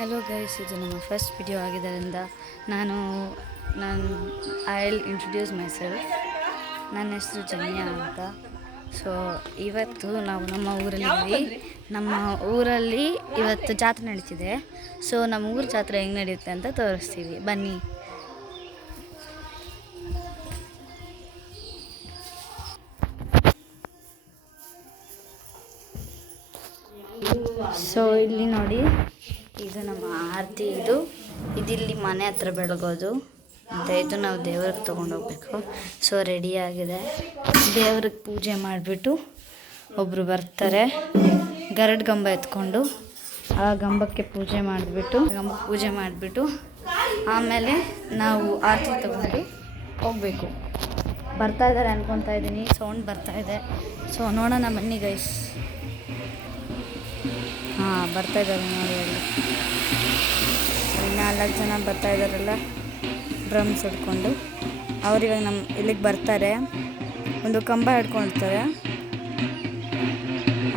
Hello guys, ಇದು ನಮ್ಮ first video ಆಗಿದ್ದರಿಂದ ನಾನು I will introduce my self. ನನ್ನ ಹೆಸರು ಜನ್ಯ ಅಂತ. ಸೊ ಇವತ್ತು ನಾವು ನಮ್ಮ ಊರಲ್ಲಿ ಇವತ್ತು ಜಾತ್ರೆ ನಡೀತಿದೆ. ಸೊ ನಮ್ಮ ಊರ ಜಾತ್ರೆ ಹೆಂಗೆ ನಡೆಯುತ್ತೆ ಅಂತ ತೋರಿಸ್ತೀವಿ, ಬನ್ನಿ. ಸೊ ಇಲ್ಲಿ ನೋಡಿ, ಇದು ನಮ್ಮ ಆರತಿ. ಇದಿಲ್ಲಿ ಮನೆ ಹತ್ರ ಬೆಳಗೋದು ಅಂತ. ಇದು ನಾವು ದೇವ್ರಿಗೆ ತೊಗೊಂಡೋಗ್ಬೇಕು. ಸೊ ರೆಡಿಯಾಗಿದೆ. ದೇವ್ರಿಗೆ ಪೂಜೆ ಮಾಡಿಬಿಟ್ಟು ಒಬ್ಬರು ಬರ್ತಾರೆ ಗರಡ್ ಗಂಬ ಎತ್ಕೊಂಡು. ಆ ಗಂಬಕ್ಕೆ ಪೂಜೆ ಮಾಡಿಬಿಟ್ಟು ಆಮೇಲೆ ನಾವು ಆರತಿ ತಗೊಂಡು ಹೋಗಬೇಕು. ಬರ್ತಾ ಇದ್ದಾರೆ ಅನ್ಕೊತಾ ಇದ್ದೀನಿ, ಸೌಂಡ್ ಬರ್ತಾ ಇದೆ. ಸೊ ನೋಡೋಣ ಬನ್ನಿ ಗೈಸ್. ಹಾಂ, ಬರ್ತಾ ಇದ್ದಾರೆ ನೋಡಿ. ಅಲ್ಲಿ 4 ಜನ ಬರ್ತಾ ಇದ್ದಾರಲ್ಲ, ಡ್ರಮ್ಸ್ ಹಿಡ್ಕೊಂಡು. ಅವ್ರಿವಾಗ ಇಲ್ಲಿಗೆ ಬರ್ತಾರೆ. ಒಂದು ಕಂಬ ಹಿಡ್ಕೊಳ್ತಾರೆ.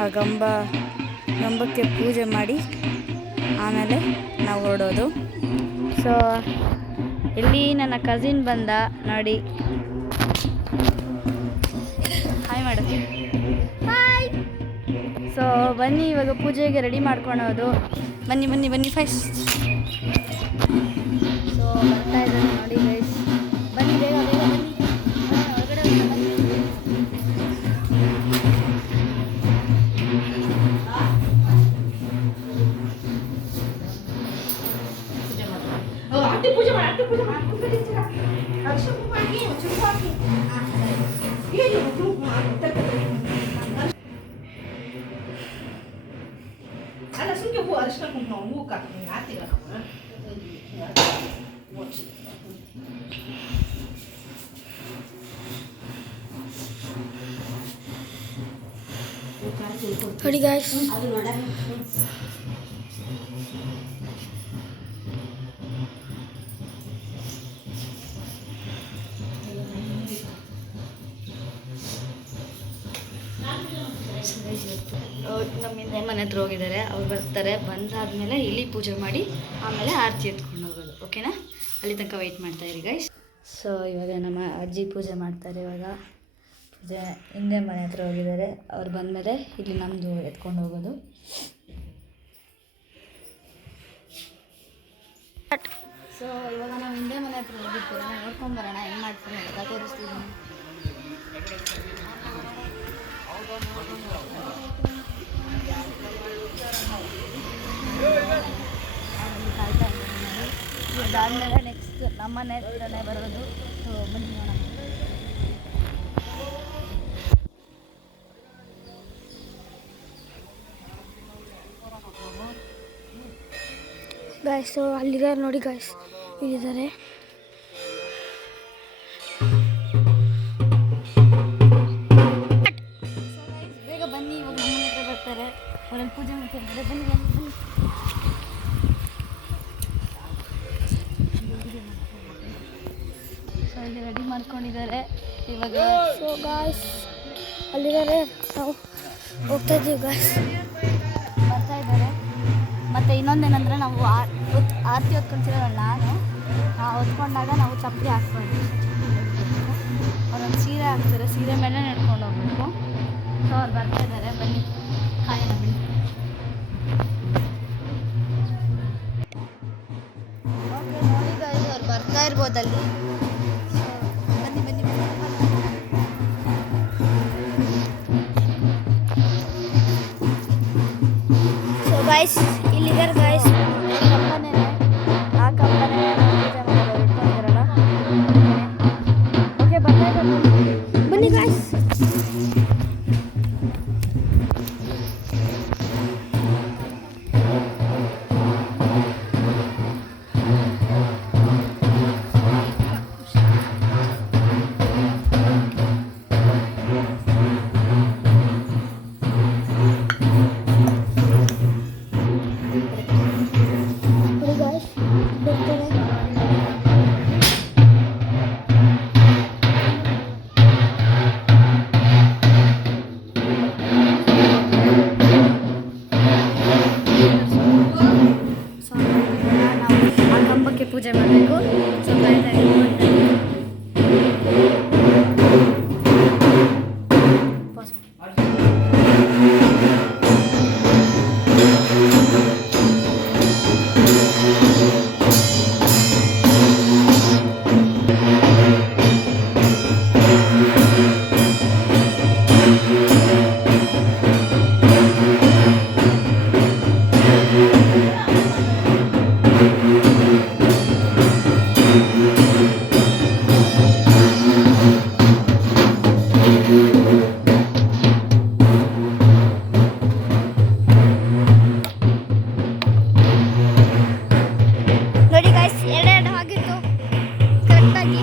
ಆ ಕಂಬಕ್ಕೆ ಪೂಜೆ ಮಾಡಿ ಆಮೇಲೆ ನಾವು ಹೊರಡೋದು. ಸೊ ಇಲ್ಲಿ ನನ್ನ ಕಸಿನ್ ಬಂದ ನೋಡಿ. ಹಾಯ್ ಮಾಡು. ಹಾಯ್. ಸೊ ಬನ್ನಿ, ಇವಾಗ ಪೂಜೆಗೆ ರೆಡಿ ಮಾಡ್ಕೊಳೋದು. ಬನ್ನಿ ಫಸ್ಟ್. ಸೊ ಬರ್ತಾ ಇದ್ದಾರೆ ನೋಡಿ ಗೈಸ್. ಬನ್ನಿ, ಬೇಗ ಬನ್ನಿ. ಹೊರಗಡೆ ಬನ್ನಿ. ನೋಡಿ ಗಾಯ್ಸ್, ನಮ್ಮ ಹಿಂದೆ ಮನೆ ಹತ್ರ ಹೋಗಿದ್ದಾರೆ. ಅವ್ರು ಬರ್ತಾರೆ. ಬಂದಾದ್ಮೇಲೆ ಇಲ್ಲಿ ಪೂಜೆ ಮಾಡಿ ಆಮೇಲೆ ಆರತಿ ಎತ್ಕೊಂಡು ಹೋಗೋದು. ಓಕೆನಾ? ಅಲ್ಲಿ ತನಕ ವೆಯ್ಟ್ ಮಾಡ್ತಾ ಇರಿ ಗೈಸ್. ಸೊ ಇವಾಗ ನಮ್ಮ ಅಜ್ಜಿ ಪೂಜೆ ಮಾಡ್ತಾರೆ. ಇವಾಗ ಪೂಜೆ ಹಿಂದೆ ಮನೆ ಹತ್ರ ಹೋಗಿದ್ದಾರೆ. ಅವ್ರು ಬಂದಮೇಲೆ ಇಲ್ಲಿ ನಮ್ಮದು ಎತ್ಕೊಂಡು ಹೋಗೋದು. ಸೊ ಇವಾಗ ನಾವು ಹಿಂದೆ ಮನೆ ಹತ್ರ ಹೋಗಿರ್ತೀರ, ನೋಡ್ಕೊಂಬರೋಣ ಹೆಂಗೆ ಮಾಡ್ತೀನಿ ಅಂತ ತೋರಿಸ್ತೀನಿ. ಇದಾದ್ಮೇಲೆ ನೆಕ್ಸ್ಟ್ ನಮ್ಮ ಮನೆ ಹತ್ರನೇ ಬರೋದು. ಸೊ ಬನ್ನಿ ನೋಡೋಣ. ಗಾಯ್ಸ್, ಸೊ ಅಲ್ಲಿದ್ದಾರೆ ನೋಡಿ ಗಾಯ್ಸ್, ಇಲ್ಲಿದ್ದಾರೆ. ಬೇಗ ಬನ್ನಿ, ಇವಾಗ ನಮ್ಮ ಮನೆ ಹತ್ರ ಬರ್ತಾರೆ. ಅವರಲ್ಲಿ ಪೂಜೆ ಮಾಡ್ತಿರ್ತಾರೆ. ಬನ್ನಿ. ಸೊ ಇಲ್ಲಿ ರೆಡಿ ಮಾಡ್ಕೊಂಡಿದ್ದಾರೆ ಇವಾಗ. ಸೊ ಗಾಯ್ಸ್ ಅಲ್ಲಿದ್ದಾರೆ, ನಾವು ಹೋಗ್ತಾ ಇದ್ದೀವಿ ಗಾಯ್ಸ್. ಬರ್ತಾ ಇದ್ದಾರೆ. ಮತ್ತು ಇನ್ನೊಂದೇನೆಂದರೆ, ನಾವು ಆರತಿ ಹೊತ್ಕೊಂತಿರೋಲ್ಲ. ನಾವು ಹೊತ್ಕೊಂಡಾಗ ನಾವು ಚಪ್ಪಲಿ ಹಾಕ್ಬಾರ್ದು. ಅವರೊಂದು ಸೀರೆ ಹಾಕ್ತಾರೆ, ಸೀರೆ ಮೇಲೆ ನಡ್ಕೊಂಡು ಹೋಗ್ಬೇಕು. ಸೊ ಅವ್ರು ಬರ್ತಾ ಇದ್ದಾರೆ. ಬನ್ನಿ, ಕಾಯೋಣ ಬನ್ನಿ. ಓಕೆ ನೋಡಿ ಗಾಯ್ಸ್, ಅವ್ರು ಬರ್ತಾ ಇರ್ಬೋದಲ್ಲಿ. ಬನ್ನಿ. ಸೊ ಗಾಯ್ಸ್ ಇಲ್ಲಿದ್ದಾರೆ ಗಾಯ್ಸ್. ಆ ಕಂಪನಿ ಪೂಜೆ ಮಾಡೋದು ಇಟ್ಕೊಂಡಿದ್ದಾರಲ್ಲ. ಓಕೆ, ಬರ್ತಾ ಇದ್ದಾರೆ. ಬನ್ನಿ ಗಾಯ್ಸ್. ಪೂಜೆ ಮಾಡಬೇಕು. ಸೊ ಕಾಯ್ತಾ ಇದ್ದೀನಿ. ನೋಡಿ ಗಾಯ್ಸ್, ಎರಡೆರಡು ಆಗಿತ್ತು ಕರೆಕ್ಟಾಗಿ.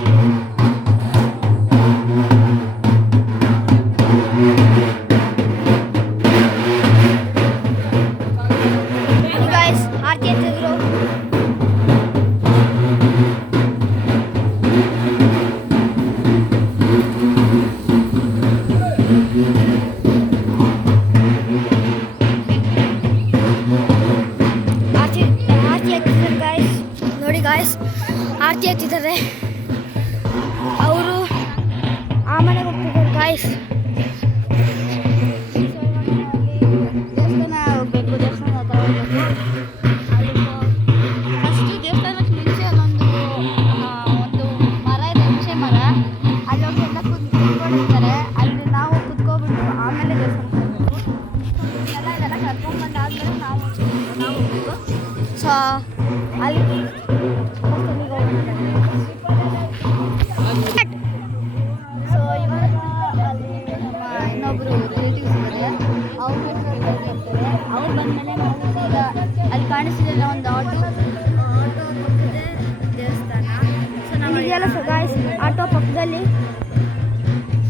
ಗಾಯ್ಸ್ ಆರತಿ ಎತ್ತಿದ್ರು. ನೋಡಿ ಗಾಯ್ಸ್, ಆರತಿ ಎತ್ತಿದ್ದಾರೆ. ಅವರು ಆ ಮನೆಗೆ ಹೋಗ್ತಿದ್ದಾರೆ ಗಾಯ್ಸ್. ದೇವಸ್ಥಾನ ಹೋಗ್ಬೇಕು, ದೇವಸ್ಥಾನ ಹತ್ರ ಹೋಗ್ಬೇಕು. ಫಸ್ಟು ದೇವಸ್ಥಾನಕ್ಕೆ ಮುಂಚೆ ಒಂದು ಮರ ಇದೆ, ಹುಣಸೆ ಮರ. ಅಲ್ಲಿ ಹೋಗಿ ಎಲ್ಲ ಕುತ್ಕೊಂಡಿರ್ತಾರೆ. ಅಲ್ಲಿ ನಾವು ಕುತ್ಕೊಬಿಟ್ಟು ಆಮೇಲೆ ದೇವಸ್ಥಾನಕ್ಕೆ ಹೋಗ್ಬೇಕು. ಇದೆಲ್ಲ ಕರ್ಕೊಂಡ್ಬಂದಾದ್ಮೇಲೆ ನಾವು ಹೋಗ್ಬೇಕು. ಸೊ ಅಲ್ಲಿ ಸೊ ಇವಾಗ ಅಲ್ಲಿ ನಮ್ಮ ಇನ್ನೊಬ್ರು ರಿಲೇಟಿವ್ಸ್ ಇದ್ದಾರೆ. ಅವ್ರು ಅವ್ರು ಬಂದಮೇಲೆ ನಾವು ಈಗ ಅಲ್ಲಿ ಕಾಣಿಸ್ತಿದ್ದಲ್ಲ ಒಂದು ಆಟೋ ಹೋಗ್ತಿದೆ ದೇವಸ್ಥಾನ. ಸೊ ನಾವು ಇದೆಯಲ್ಲ ಸೊ ಗಾಯ್ಸ್, ಆಟೋ ಪಕ್ಕದಲ್ಲಿ.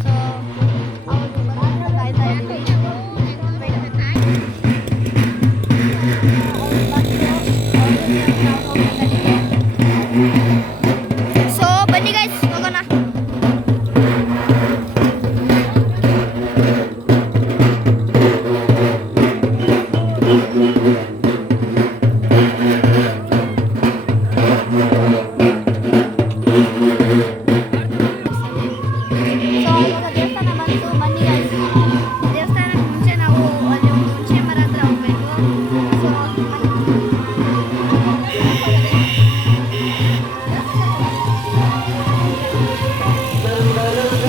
ಸೊ ಅವ್ರು ಬಂದು ಕಾಯ್ತಾ ಇದ್ದೀವಿ. ಸೊ ಬನ್ನಿ ಗೈಸ್, ಹೋಗೋಣ. ದೇವಸ್ಥಾನ ಬಂತು, ಬನ್ನಿ ಗೈಸ್. ದೇವಸ್ಥಾನಕ್ಕೆ ಮುಂಚೆ ನಾವು ಅಲ್ಲಿ ಹುಣಸೆ ಮರ ಹತ್ರ ಹೋಗ್ಬೇಕು. ಸೊ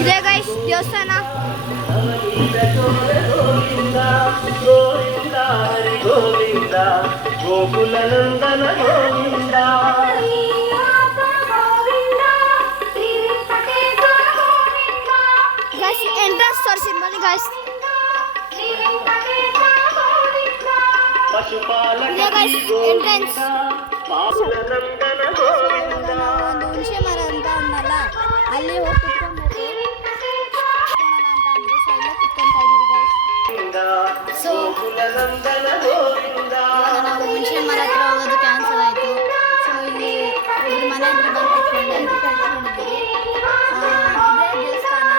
ಇದೇ ಗೈಸ್ ದೇವಸ್ಥಾನ. ಗೋಕುಲನಂದನ ಗೋವಿಂದ. ಗೈಸ್ ಎಂಟ್ರೆನ್ಸ್ ತೋರಿಸಿ ಬನ್ನಿ ಗೈಸ್. ಇದೇ ಗೈಸ್ ಎಂಟ್ರೆನ್ಸ್. ಒಂದು ಹುಣಸೆ ಮರ ಅಂತ ಅನ್ನಲ್ಲ, ಅಲ್ಲಿ ಹೋಗಿ ಕುತ್ಕೊಂಡ್ಬರ್ತೀವಿ ಅಂತ ಅಂದ್ರೆ. ಸೊ ಇಲ್ಲೇ ಕುತ್ಕೊಂತಾ ಇದೀವಿ ಗೈಸ್. ಸೊ ನಾವು ಹುಣಸೆ ಮರ ಹತ್ರ ಹೋಗೋದು ಕ್ಯಾನ್ಸಲ್ ಆಯಿತು. ಸೊ ಇಲ್ಲಿ ಮನೆ ಹತ್ರ ಬಂದು ಕುತ್ಕೊಂಡಿದ್ದೀವಿ. ಇದೇ ದೇವಸ್ಥಾನ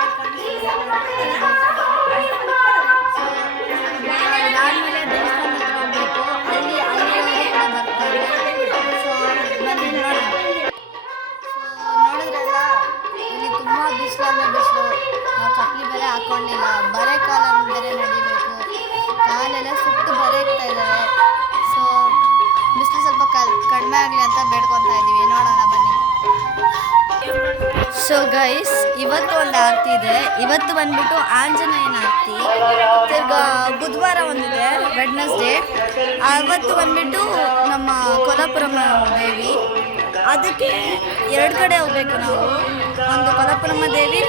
ಅದಾದಮೇಲೆ ದೇವಸ್ಥಾನ ಹತ್ರ ಹೋಗ್ಬೇಕು. ಅಲ್ಲಿ ಕೂಡ ಬರ್ತಾರೆ. ಸೊ ಬನ್ನಿ ನೋಡೋಣ. ಸೊ ನೋಡಿದ್ರಲ್ಲ, ಇಲ್ಲಿ ತುಂಬ ಬಿಸಿಲು. ನಾವು ಚಪ್ಪಲಿ ಬೇರೆ ಹಾಕ್ಕೊಂಡಿಲ್ಲ, ಬರೆ ಕಾಲನ್ನು ಬೇರೆ ನಡಿಬೇಕು. ಕಾಲೆಲ್ಲ ಸುಟ್ಟು ಬರೆಕ್ತಾ ಇದ್ದಾರೆ. ಸೊ ಬಿಸಿಲು ಸ್ವಲ್ಪ ಕಡಿಮೆ ಆಗಲಿ ಅಂತ ಬೇಡ್ಕೊತಾ ಇದ್ದೀವಿ. ನೋಡೋಣ ಬನ್ನಿ. ಸೊ ಗೈಸ್, ಇವತ್ತು ಒಂದು ಆರತಿ ಇದೆ. ಇವತ್ತು ಬಂದ್ಬಿಟ್ಟು ಆಂಜನೇಯನ ಆರತಿ. ತಿರ್ಗಾ ಬುಧವಾರ ಒಂದಿದೆ, ವೆಡ್ನೆಸ್ಡೇ. ಅವತ್ತು ಬಂದ್ಬಿಟ್ಟು ನಮ್ಮ ಕೊಲ್ಲಾಪುರಮ್ಮ ದೇವಿ. ಅದಕ್ಕೆ ಎರಡು ಕಡೆ ಹೋಗ್ಬೇಕು ನಾವು. ಒಂದು ಕೊಲ್ಲಾಪುರಮ್ಮ ದೇವಿ,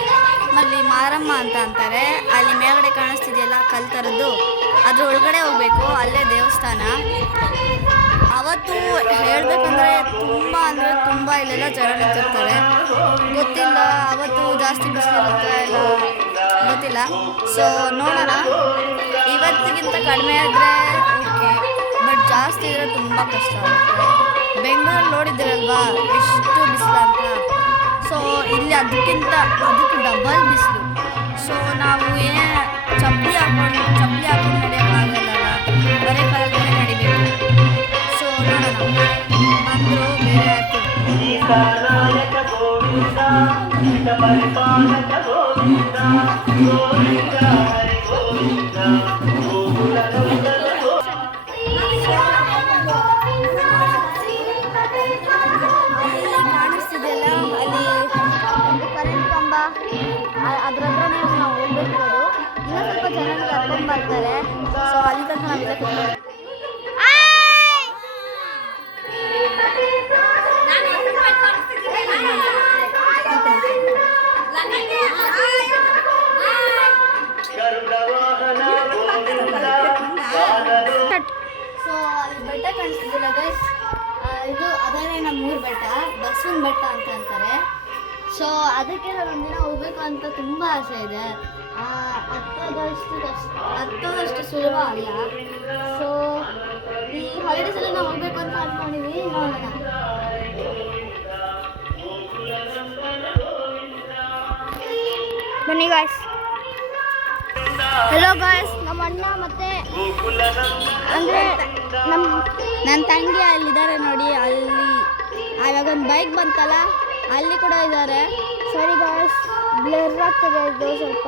ಅಲ್ಲಿ ಮಾರಮ್ಮ ಅಂತ ಅಂತಾರೆ. ಅಲ್ಲಿ ಮೇಲ್ಗಡೆ ಕಾಣಿಸ್ತಿದೆಯಲ್ಲ ಕಲ್ ಥರದ್ದು, ಅದ್ರ ಒಳಗಡೆ ಹೋಗ್ಬೇಕು. ಅಲ್ಲೇ ದೇವಸ್ಥಾನ. ಅವತ್ತು ಹೇಳಬೇಕಂದ್ರೆ ತುಂಬ ಇಲ್ಲೆಲ್ಲ ಜನ ನಿಂತಿರ್ತಾರೆ. ಗೊತ್ತಿಲ್ಲ, ಅವತ್ತು ಜಾಸ್ತಿ ಬಿಸಿಲಿರುತ್ತೆ ಇಲ್ಲ ಗೊತ್ತಿಲ್ಲ. ಸೊ ನೋಡೋಣ. ಇವತ್ತಿಗಿಂತ ಕಡಿಮೆ ಆದರೆ ಓಕೆ, ಬಟ್ ಜಾಸ್ತಿ ಇದ್ದರೆ ತುಂಬ ಕಷ್ಟ ಆಗುತ್ತೆ. ಬೆಂಗಳೂರಲ್ಲಿ ನೋಡಿದ್ದೀರಲ್ವಾ ಎಷ್ಟು ಬಿಸಿಲು ಅಂತ. ಸೊ ಇಲ್ಲಿ ಅದಕ್ಕೆ ಡಬಲ್ ಬಿಸಿಲು. ಸೊ ನಾವು ಏನೇ ಚಪ್ಪಲಿ ಹಾಕೊಂಡು ನಡೆಯೋಕ್ಕಾಗಲ್ಲ, ಬರೀ ಕಾಲಲ್ಲೇ ನಡಿಬೇಕು. ಸೊ ನೋಡೋಣ, ಬಂದರು ಬೇರೆ ಆಗ್ತೀವಿ. ನಾಯಕ ಗೋವಿಂದ ಹಿತ ಪರಿಪಾಲಕ ಗೋವಿಂದ ಗೋವಿಂದ ಹರಿ ಗೋವಿಂದ ಗೋಕುಲ ನಂದನ ಕಾಣಿಸ್ತಿದೆಯಲ್ಲ ಅಲ್ಲಿ ಒಂದು ಕರೆಂಟ್ ಕಂಬ ಅದ್ರ ಹತ್ರನೇ ನಾವು ಹೋಗ್ಬೇಕು. ಇನ್ನೂ ಸ್ವಲ್ಪ ಜನ ಕರ್ಕೊಂಡು ಬರ್ತಾರೆ. ಸೊ ಅಲ್ಲಿ ತನಕ ನಾವಿಲ್ಲ ಕೂತ್ಕೊಂಡು ಸೊ ಅಲ್ಲಿ ಬೆಟ್ಟ ಕಾಣಿಸ್ತಿದ್ದಿಲ್ಲ ಗೈಸ್, ಇದು ಅದೇನೇ ನಮ್ಮೂರು ಬೆಟ್ಟ, ಬಸವನ ಬೆಟ್ಟ ಅಂತ ಅಂತಾರೆ. ಸೊ ಅದಕ್ಕೆ ನಾನು ಒಂದಿನ ಹೋಗ್ಬೇಕು ಅಂತ ತುಂಬ ಆಸೆ ಇದೆ. ಹತ್ತೋದಷ್ಟು ಸುಲಭ ಅಲ್ಲ. ಸೊ ಈ ಹಾಲಿಡೇಸಲ್ಲಿ ನಾವು ಹೋಗ್ಬೇಕು ಅಂತ ಅಂದ್ಕೊಂಡಿದ್ವಿ, ನೋಡೋಣ. ಬನ್ನಿ ಗಾಯ್ಸ್. ಹಲೋ ಗಾಯ್ಸ್, ನಮ್ಮ ಅಣ್ಣ ಮತ್ತೆ ಅಂದರೆ ನನ್ನ ತಂಗಿ ಅಲ್ಲಿದ್ದಾರೆ ನೋಡಿ. ಅಲ್ಲಿ ಆವಾಗ ಒಂದು ಬೈಕ್ ಬಂತಲ್ಲ, ಅಲ್ಲಿ ಕೂಡ ಇದ್ದಾರೆ. ಸಾರಿ ಗಾಯ್ಸ್, ಬ್ಲರ್ ಆಗ್ತದೆ ಇದು ಸ್ವಲ್ಪ.